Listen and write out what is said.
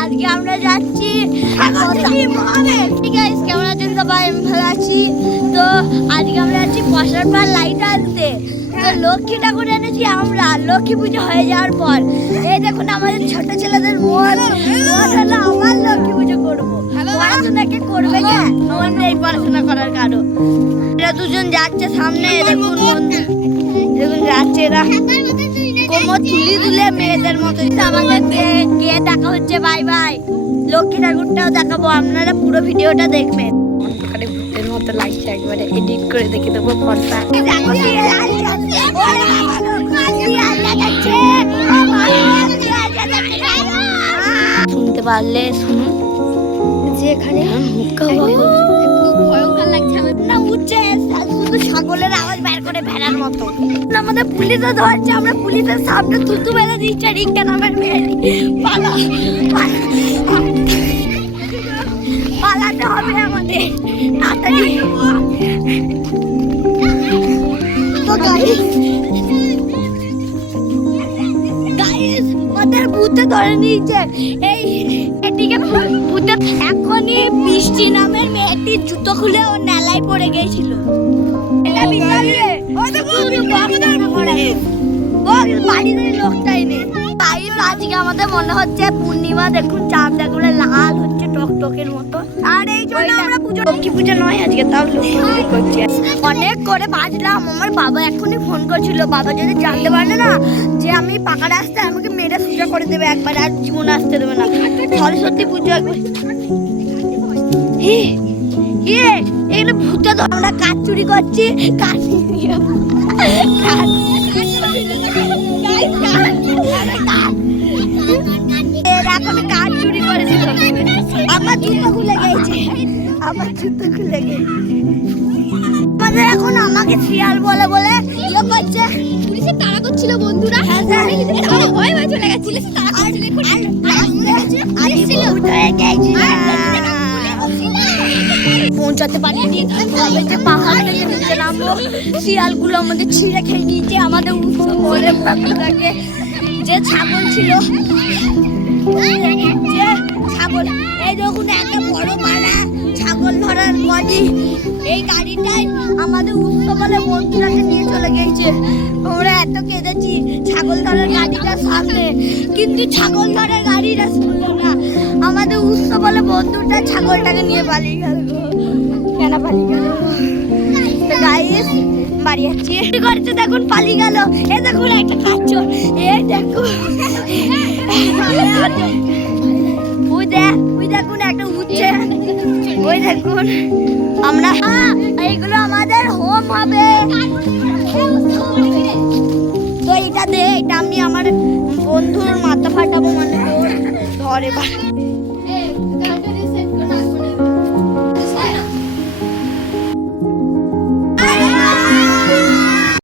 আজকে আমরা যাচ্ছি কেমন আছেন সবাই? আমি ভালো আছি। তো আজকে আমরা যাচ্ছি পয়সার পার লাইট আনতে। তো লক্ষ্মী ঠাকুর এনেছি আমরা লক্ষ্মী পুজো হয়ে যাওয়ার পর। এই দেখুন আমাদের ছোট ছেলেদের মন হলো আমার লক্ষ্মী পুজো করবো। পড়াশোনা কে করবে কে? আমার নেই পড়াশোনা করার কারণ। এরা দুজন যাচ্ছে সামনে, দেখুন দেখুন যাচ্ছে এরা কোমর তুলি তুলে মেয়েদের মতো। আমাদেরকে কে দেখা হচ্ছে বাই বাই। লক্ষ্মী ঠাকুরটাও দেখাবো, আপনারা পুরো ভিডিওটা দেখবেন। অন্ধকারে ভূতের মতো লাগছে, একবারে এডিট করে দেখে দেবো ফটোটা। শুনতে পারলে শুনুন যে এখানে খুব ভয়ঙ্কর লাগছে। আমার না উঠছে শুধু ছাগলের আওয়াজ বের করে ভেড়ার মতো। আমাদের পুলিশে ধরছে, আমরা পুলিশের সামনে থুতু মেরে দিচ্ছে। রিক্কা নামের মেয়ে পালাতে হবে আমাদের তাড়াতাড়ি। তো গাইস ওদের ভূতে ধরে নিয়েছে। এই এটিকে ভূতে এখনই বৃষ্টি নামের মেয়েটির জুতো খুলে ও নেলায় পড়ে গেছিল। এটা বিশাল রে, ওই তো বাড়িতে লোকটাই নেই। তাই আজকে আমাদের মনে হচ্ছে পূর্ণিমা। দেখুন চাঁদটা করে লাল হচ্ছে টকটকের মতো। আর এই জন্য আমরা পুজো লক্ষ্মী পুজো নয় আজকে, তাও লক্ষ্মী পুজো করছি। অনেক করে বাজলাম, আমার বাবা এখনই ফোন করছিল। বাবা যদি জানতে পারলে না যে আমি পাকা রাস্তায়, আমাকে মেরে সোজা করে দেবে একবার, আর জীবন আসতে দেবে না। সরস্বতী পুজো একবার এগুলো ভূতে ধর। আমরা কাঠ চুরি করছি, কাঠ এখন কাঠ চুরি করেছিল। আমার জুতো খুলে গেছে, আমার জুতো খুলে গেছে। আমাদের এখন আমাকে শিয়াল বলে বলে ইয়ে করছে। পুলিশে তাড়া করছিল বন্ধুরা। ভয় ভয় চলে গেছে। পুলিশে তাড়া করছিল। পৌঁছাতে পারিনি। যে পাহাড় থেকে নিচে নামবো, শিয়ালগুলো আমাদের ছিঁড়ে খেয়ে নিয়েছে। আমাদের মরে পাখিটাকে যে ছাগল ছিল, যে ছাগল, এই দেখুন একটা বড় পাড়া ছাগল ধরার গাড়ি। এই গাড়িটাই আমাদের উৎসবলে বন্ধুরাকে নিয়ে চলে গেছে। আমরা এত কেঁদেছি ছাগল ধরার গাড়িটার সামনে, কিন্তু ছাগল ধরার গাড়িটা শুনলো না। আমাদের উৎসবলে বন্ধুটা ছাগলটাকে নিয়ে পালিয়ে গেল। কেন পালিয়ে গেল? গাইস বাড়ি যাচ্ছি করছে, দেখুন পালিয়ে গেল। এ দেখুন একটা কাচ্চর, এই দেখুন ওই দেখুন একটা উঠছে, ওই দেখুন। আমরা এইগুলো আমাদের হোম হবে। তো এটা দে, এটা আমি আমার বন্ধুর মাথা ফাটাবো, মানে ধরে